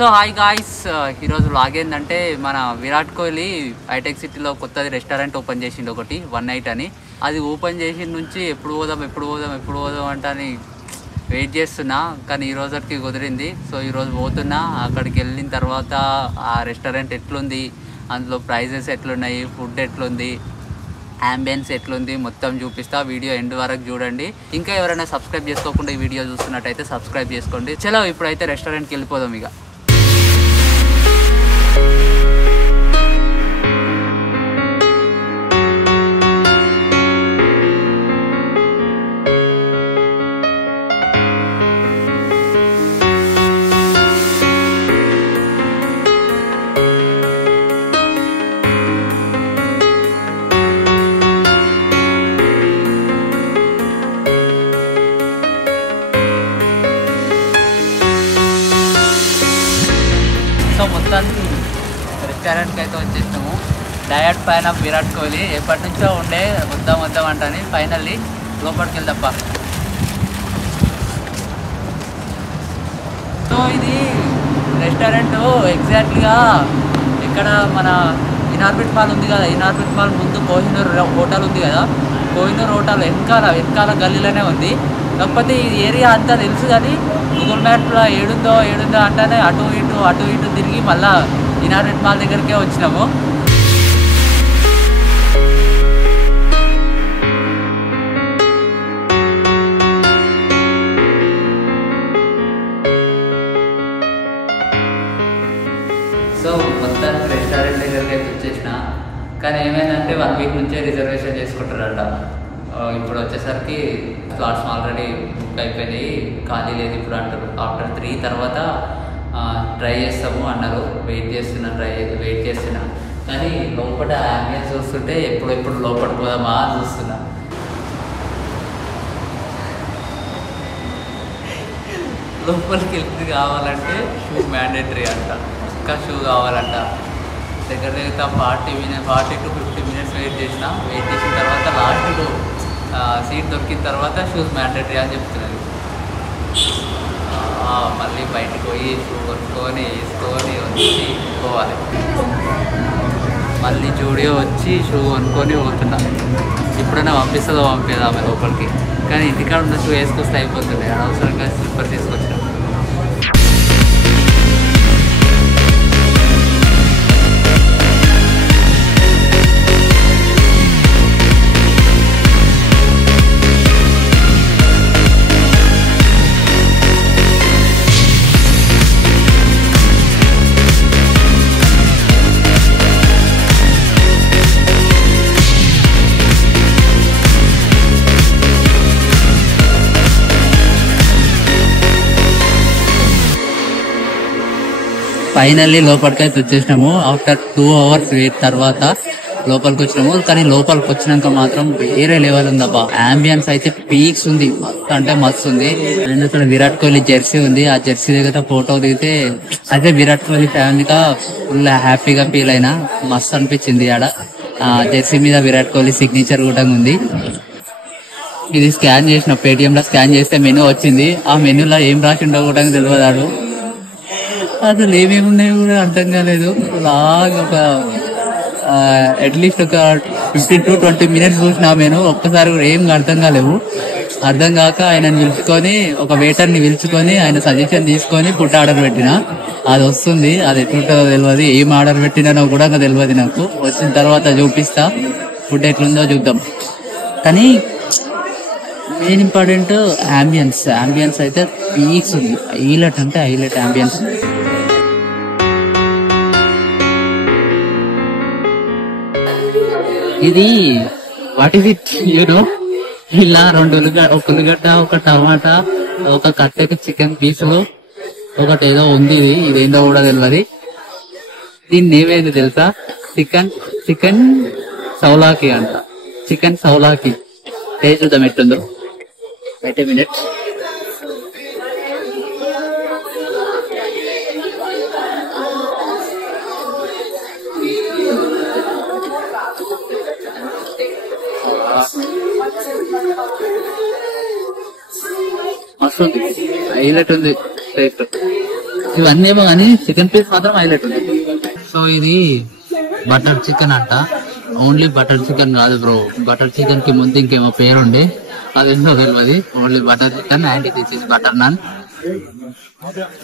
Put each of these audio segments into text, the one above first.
So hi guys, ఈరోజు vlog ఏంటంటే మన విరాట్ కోహ్లీ హైటెక్ సిటీలో కొత్తది రెస్టారెంట్ ఓపెన్ చేసిండు ఒకటి 1 అని. అది ఓపెన్ చేసిన నుంచి ఎప్పుడు పోదాం అంటే వెయిట్ చేస్తున్నా, కానీ ఈ రోజుకి కుదిరింది. సో ఈరోజు పోతున్నా. అక్కడికి వెళ్ళిన తర్వాత ఆ రెస్టారెంట్ ఎట్లుంది, అందులో ప్రైజెస్ ఎట్లున్నాయి, ఫుడ్ ఎట్లుంది, అంబియన్స్ ఎట్లుంది మొత్తం చూపిస్తా. వీడియో ఎండ్ వరకు చూడండి. ఇంకా ఎవరైనా సబ్స్క్రైబ్ చేసుకోకుండా ఈ వీడియో చూస్తున్నట్టయితే సబ్స్క్రైబ్ చేసుకోండి. చలో ఇప్పుడైతే రెస్టారెంట్కి వెళ్ళిపోదాం ఇక. సో మొత్తానికి రెస్టారెంట్కి అయితే వచ్చేసినాము. Diet fan of Virat Kohli, ఎప్పటి నుంచో ఉండే వద్దాం అంటని ఫైనల్లీ లోపలికి వెళ్దాప్ప. సో ఇది రెస్టారెంట్ ఎగ్జాక్ట్లీగా ఇక్కడ మన ఇనార్బిట్ మాల్ ఉంది కదా, ఇనార్బిట్ మాల్ ముందు కోహినూర్ హోటల్ ఉంది కదా, కోహినూర్ హోటల్ వెనకాల గల్లీలోనే ఉంది. కాకపోతే ఈ ఏరియా అంతా తెలుసు, కానీ గూగుల్ మ్యాప్లో ఏడుందో అంటేనే అటు ఇటు తిరిగి మళ్ళీ ఇనార్బిట్ మాల్ దగ్గరికే వచ్చినాము. సో మొత్తానికి రెస్టారెంట్ దగ్గరికి అయితే వచ్చేసిన, కానీ ఏమైందంటే 1 వీక్ నుంచే రిజర్వేషన్ చేసుకుంటారట. ఇప్పుడు వచ్చేసరికి స్లాట్స్ ఆల్రెడీ బుక్ అయిపోయినాయి, ఖాళీ లేదు ఇప్పుడు అంటారు. ఆఫ్టర్ 3 తర్వాత ట్రై చేస్తాము అన్నారు. వెయిట్ చేస్తున్నా, కానీ లోపల అంబియన్స్ చూస్తుంటే ఎప్పుడు లోపల పోదామా అని చూస్తున్నా. లోపలికి వెళ్ళి కావాలంటే షూ మ్యాండేటరీ అంట, ఇంకా షూ కావాలంట. దగ్గర 40 to 50 minutes వెయిట్ చేసిన తర్వాత లాస్ట్కు సీట్ దొరికిన తర్వాత షూస్ మ్యాండేటరీ అని చెప్తున్నది. మళ్ళీ బయటకు పోయి షూ కొనుక్కొని వేసుకొని వచ్చి పోవాలి. మళ్ళీ జూడియో వచ్చి షూ కొనుక్కొని పోతున్నా. ఎప్పుడైనా పంపిస్తుందో పంపేది ఆమె లోపలికి, కానీ ఇంటికాడ ఉన్న షూ వేసుకొస్తే అయిపోతుంది. అనవసరంగా స్లిప్పర్ తీసుకొచ్చిన. ఫైనల్లీ లోపలికి అయితే వచ్చేసినాము. ఆఫ్టర్ 2 hours వెయిట్ తర్వాత లోపలికి వచ్చినాము. కానీ లోపలికి వచ్చినాక మాత్రం వేరే లెవెల్ ఉందబ్బా. అంబియన్స్ అయితే పీక్స్ ఉంది, అంటే మస్తు ఉంది. అండ్ అక్కడ విరాట్ కోహ్లీ జెర్సీ ఉంది. ఆ జెర్సీ దగ్గర ఫోటో దిగితే అయితే విరాట్ కోహ్లీ ఫ్యామిలీగా ఫుల్ హ్యాపీగా ఫీల్ అయినా. మస్తు అనిపించింది. ఆడ జెర్సీ మీద విరాట్ కోహ్లీ సిగ్నేచర్ కూడా ఉంది. ఇది స్కాన్ చేసిన, పేటిఎం లో స్కాన్ చేస్తే మెనూ వచ్చింది. ఆ మెనూలో ఏం రాసిండో కూడా తెలియదాడు. అసలు ఏమేమి ఉన్నాయో కూడా అర్థం కాలేదు. లాగా ఒక అట్లీస్ట్ ఒక 15 to 20 minutes చూసిన మెనూ, ఒక్కసారి కూడా ఏం అర్థం కాలేవు. అర్థం కాక ఆయనను పిలుచుకొని, ఒక వెయిటర్ ని పిలుచుకొని ఆయన సజెషన్ తీసుకొని ఫుడ్ ఆర్డర్ పెట్టిన. అది వస్తుంది, అది ఎట్లుంటుందో తెలియదు. ఏం ఆర్డర్ పెట్టినానో కూడా తెలియదు నాకు. వచ్చిన తర్వాత చూపిస్తా ఫుడ్ ఎట్లుందో చూద్దాం. కానీ మెయిన్ ఇంపార్టెంట్ అంబియన్స్ అయితే పీక్స్ ఉంది. హైలైట్ అంటే హైలైట్ అంబియన్స్. ఇది వాట్ ఇస్ ఇట్ యూనో, ఇలా 2 ఉల్లిగడ్డ, ఒక టమాటా, ఒక కట్టెకి చికెన్ పీసులు, ఒకటి ఏదో ఉంది. ఇదేందో కూడా తెలియదు. దీన్ని ఏమైంది తెలుసా? చికెన్ సౌలాకి అంట. చికెన్ సౌలాకి టేస్ట్ చూద్దాం ఎట్టుందో. 20 minutes. మస్తు ఉంది, హైలైట్ ఉంది టేస్ట్. ఇవన్నీ ఏమో కానీ చికెన్ పీస్ మాత్రం హైలైట్ ఉంది. సో ఇది బటర్ చికెన్ అంట. ఓన్లీ బటర్ చికెన్ కాదు బ్రో, బటర్ చికెన్ కి ముందు ఇంకేమో పేరుండి అదేంటో తెలియదు. Only butter chicken and this is butter non.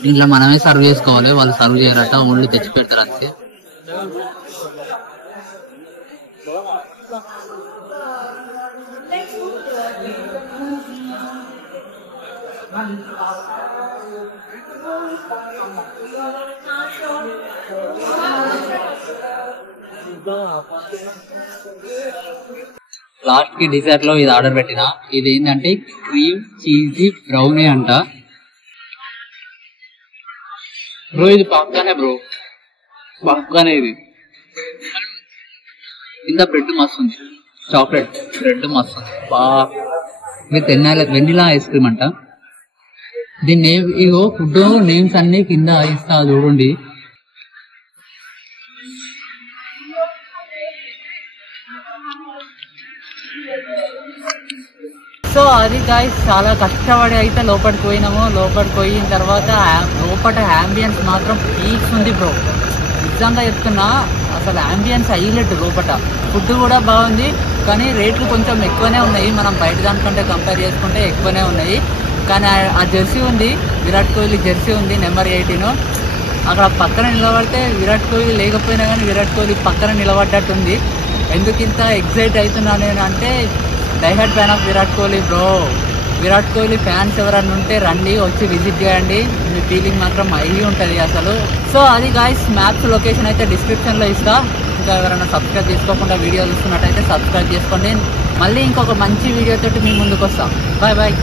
ఇంట్లో మనమే సర్వ్ చేసుకోవాలి, వాళ్ళు సర్వ్ చేయరట, ఓన్లీ తెచ్చి పెడతారు అంతే. లాస్ట్ కి డిజర్ట్ లో ఇది ఆర్డర్ పెట్టిన. ఇది ఏంటంటే క్రీమ్ చీజీ బ్రౌనీ అంట బ్రో. ఇది పక్కానే బ్రో, పక్కానే. ఇది కింద బ్రెడ్ మస్తు ఉంది, చాక్లెట్ బ్రెడ్ మస్తు ఉంది విత్ వెనిలా ఐస్ క్రీమ్ అంట. దీని నేమ్ ఇగో ఫుడ్ నేమ్స్ అన్ని కింద ఇస్తా చూడండి. సో అది గాయ్స్, చాలా కష్టపడి అయితే లోపలికి పోయినాము. లోపలికి పోయిన తర్వాత లోపల అంబియన్స్ మాత్రం పీక్స్ ఉంది బ్రో, నిజంగా చెప్తున్నా. అసలు అంబియన్స్ హైలైట్. లోపల ఫుడ్ కూడా బాగుంది, కానీ రేట్లు కొంచెం ఎక్కువనే ఉన్నాయి. మనం బయట దానికంటే కంపేర్ చేసుకుంటే ఎక్కువనే ఉన్నాయి. కానీ ఆ జెర్సీ ఉంది, విరాట్ కోహ్లీ జెర్సీ ఉంది నెంబర్ 18. అక్కడ పక్కన నిలబడితే విరాట్ కోహ్లీ లేకపోయినా కానీ విరాట్ కోహ్లీ పక్కన నిలబడ్డట్టుంది. ఎందుకు ఇంత ఎగ్జైట్ అవుతున్నా నేను అంటే, diehard fan of Virat Kohli bro. Virat Kohli fans ఎవరన్నా ఉంటే రండి, వచ్చి విజిట్ చేయండి. మీ ఫీలింగ్ మాత్రం అయ్యి ఉంటుంది అసలు. సో అది గాయ్స్, మ్యాప్స్ లొకేషన్ అయితే డిస్క్రిప్షన్ లో ఇస్తా. ఇంకా ఎవరైనా సబ్స్క్రైబ్ చేసుకోకుండా వీడియో చూస్తున్నట్టయితే సబ్స్క్రైబ్ చేసుకోండి. మళ్ళీ ఇంకొక మంచి వీడియో తోటి మీ ముందుకు వస్తాం. Bye bye.